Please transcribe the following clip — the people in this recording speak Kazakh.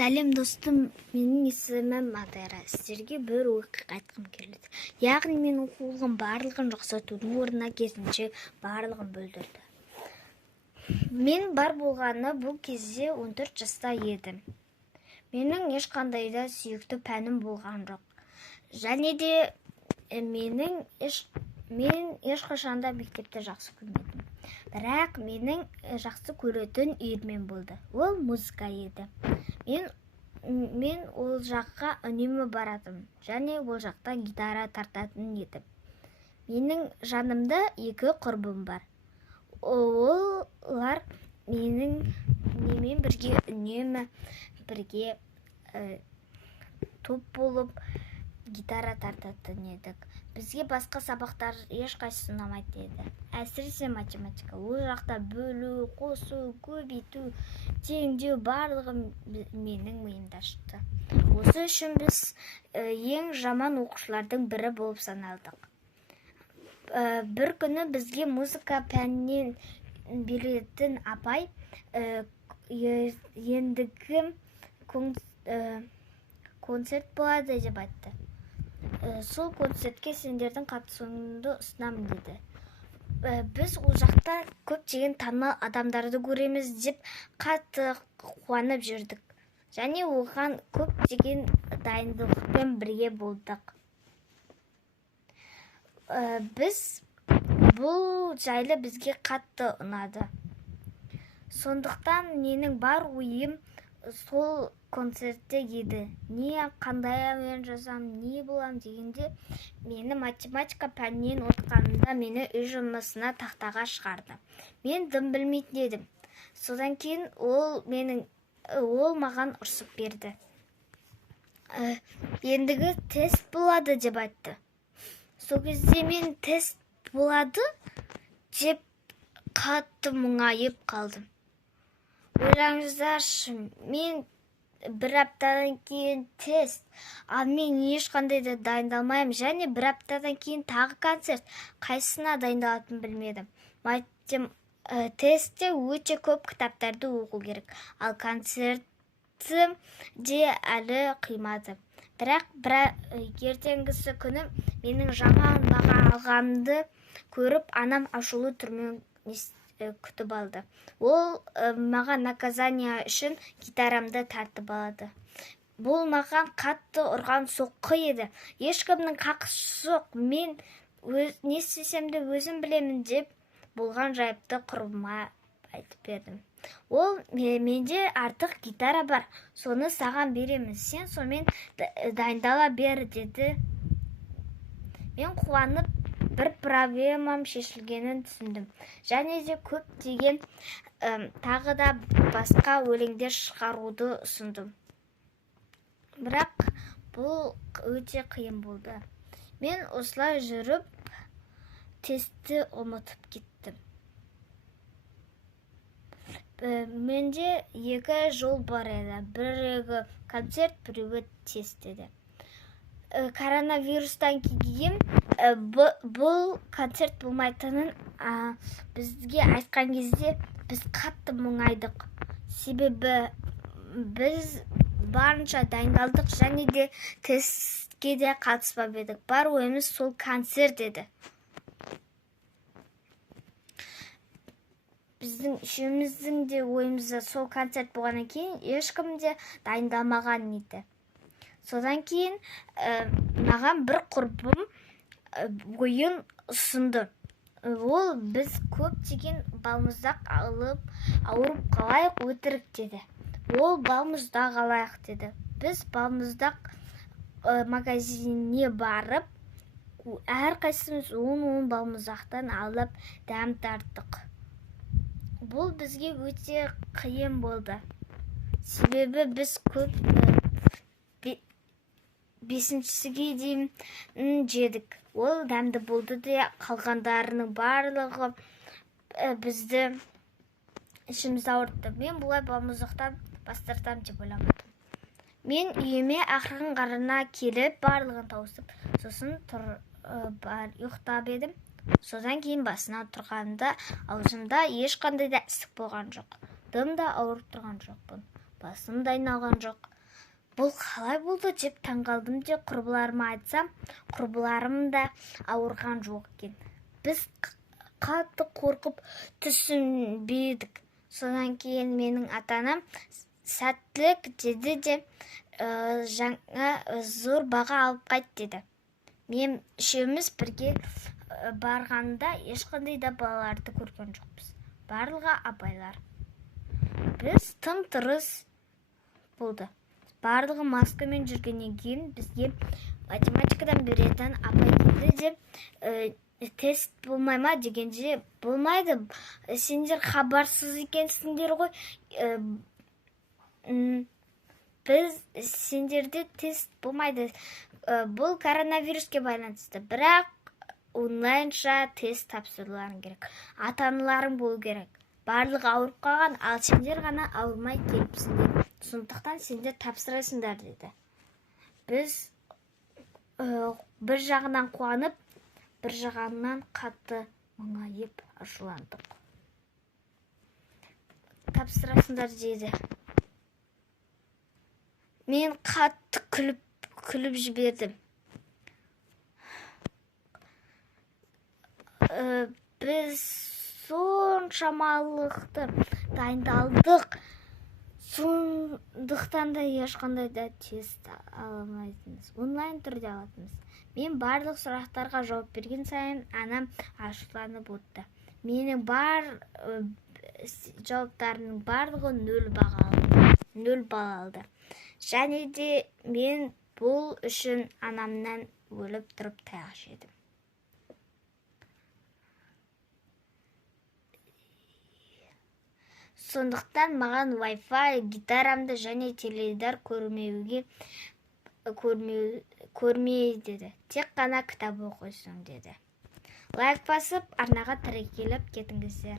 Сәлем достым, менің есімім Мадайра. Сіздерге бір оқиға айтқым келеді. Яғни мен оқулығын барлығын жақсартудың орнына керісінше барлығын бүлдірді. Мен бар болғаны бұл кезде 14 жаста едім. Менің ешқандай да сүйікті пәнім болған жоқ. Және де мен ешқашанда мектепті жақсы көрмедім. Бірақ менің жақсы көретін үйірмем болды. Ол музыка еді. Мен ол жаққа үнемі баратым, және ол жақта гитара тартатын едім. Менің жанымда 2 құрбым бар. Олар менімен бірге үнемі бірге топ болып гитара тартатын едік. Бізге басқа сабақтар ешқайсысы ұнамайды еді. Әсіресе математика. Ол жақта бөлу, қосу, көбейту, теңдеу барлығы менің миымда шықты. Осы үшін біз ең жаман оқушылардың бірі болып саналдық. Бір күні бізге музыка пәнінен беретін апай ендігі концерт болады деп айтты. Сол концертке сендердің қатысуыңды ұсынамын деді. Біз ол жақта көптеген танымал адамдарды көреміз деп қатты қуанып жүрдік. Және оған көптеген дайындықпен бірге болдық. Бұл жайлы бізге қатты ұнады. Сондықтан менің бар ойым сол концертте еді. Қандай әуен жазам, не болам дегенде, мені математика пәнінен отқанында мені үй жұмысына тақтаға шығарды. Мен дым білмейтін едім. Содан кейін ол маған ұрсып берді. Ендігі тест болады деп айтты. Сол кезде мен тест болады деп қатты мұңайып қалдым. Ойлаңыздаршы, мен бір аптадан кейін тест, ал мен ешқандай да дайындалмаймын, және бір аптадан кейін тағы концерт, қайсысына дайындалатынын білмедім. Тестте өте көп кітаптарды оқу керек, ал концертті де әлі қимады. Бірақ ертеңгісі күні менің жаңа баға алғанымды көріп, анам ашулы түрмен күтіп алды. Ол маған наказания үшін гитарамды тартып алды. Бұл маған қатты ұрған соққы еді. Ешкімнің қақысы жоқ. Мен не істесемді өзім білемін деп болған жайыпты құрбыма айтып бердім. Ол менде артық гитара бар, соны саған беремін, сен сонымен дайындала бер деді. Мен қуанып бір проблемам шешілгенін түсіндім. Және де көптеген тағы да басқа өлеңдер шығаруды ұсындым. Бірақ бұл өте қиын болды. Мен осылай жүріп, тестті ұмытып кеттім. Менде 2 жол бар еді. Бірі концерт, біреуі тест еді. Коронавирустан кейін бұл концерт болмайтынын бізге айтқан кезде біз қатты мұңайдық. Себебі біз барынша дайындалдық, және де тестке де қатыспап едік. Бар ойымыз сол концерт еді. Біздің үшеуміздің де ойымызда сол концерт болғаннан кейін ешкім де дайындалмаған еді. Содан кейін маған бір құрбым ойын ұсынды. Ол біз көптеген балмұздақ алып ауырып қалайық өтірік деді. Ол балмұздақ алайық деді. Біз балмұздақ магазиніне барып, әрқайсымыз 10 балмұздақтан алып дәм тарттық. Бұл бізге өте қиын болды. Себебі біз көп 5-сіге дейін жедік. Ол дәмді болды де, қалғандарының барлығы бізді ішімізді ауыртты. Мен бұлай балмұздақтан бас тартам деп ойламадым. Мен үйіме ақырын қарына келіп, барлығын тауысып, сосын ұйықтап едім. Содан кейін басына тұрғанда аузымда ешқандай да ісік болған жоқ. Дым да ауырып тұрған жоқпын. басым да айналған жоқ. Бұл қалай болды деп таңғалдым де құрбыларыма айтсам, құрбыларым да ауырған жоқ екен. Біз қатты қорқып түсінбедік. Содан кейін менің ата-анам сәттілік деді де жаңа зор баға алып қайт деді. Мен үшеуміз бірге барғанда ешқандай да балаларды көрген жоқпыз. Барлығы апайлар. Біз тым-тырыс болды. Барлығы маскамен жүргеннен кейін бізге математикадан беретін апай келді деп тест болмай ма дегенде, болмайды, сендер хабарсыз екенсіңдер ғой, біз сендерде тест болмайды, бұл коронавируске байланысты, бірақ онлайнша тест тапсыруларың керек, ата-аналарың болу керек. Барлығы ауырып қалған, ал сендер ғана ауырмай келіпсіңдер, сондықтан сендер тапсырасыңдар деді. Біз бір жағынан қуанып, бір жағынан қатты мұңайып ашуландық. Тапсырасыңдар деді. Мен қатты күліп жібердім. Біз соншамалықты дайындалдық, сондықтан да ешқандай да тест ала алмайтынбыз, онлайн түрде алатынбыз. Мен барлық сұрақтарға жауап берген сайын анам ашуланып отты. Менің жауаптарымның барлығы 0 балл алды. Және де мен бұл үшін анамнан өліп тұрып таяқ жедім. Сондықтан маған Wi-Fi, гитарамды және теледидар көрмей деді. Тек қана кітап оқисың деді. Лайк басып, арнаға тіркеліп кетіңіздер.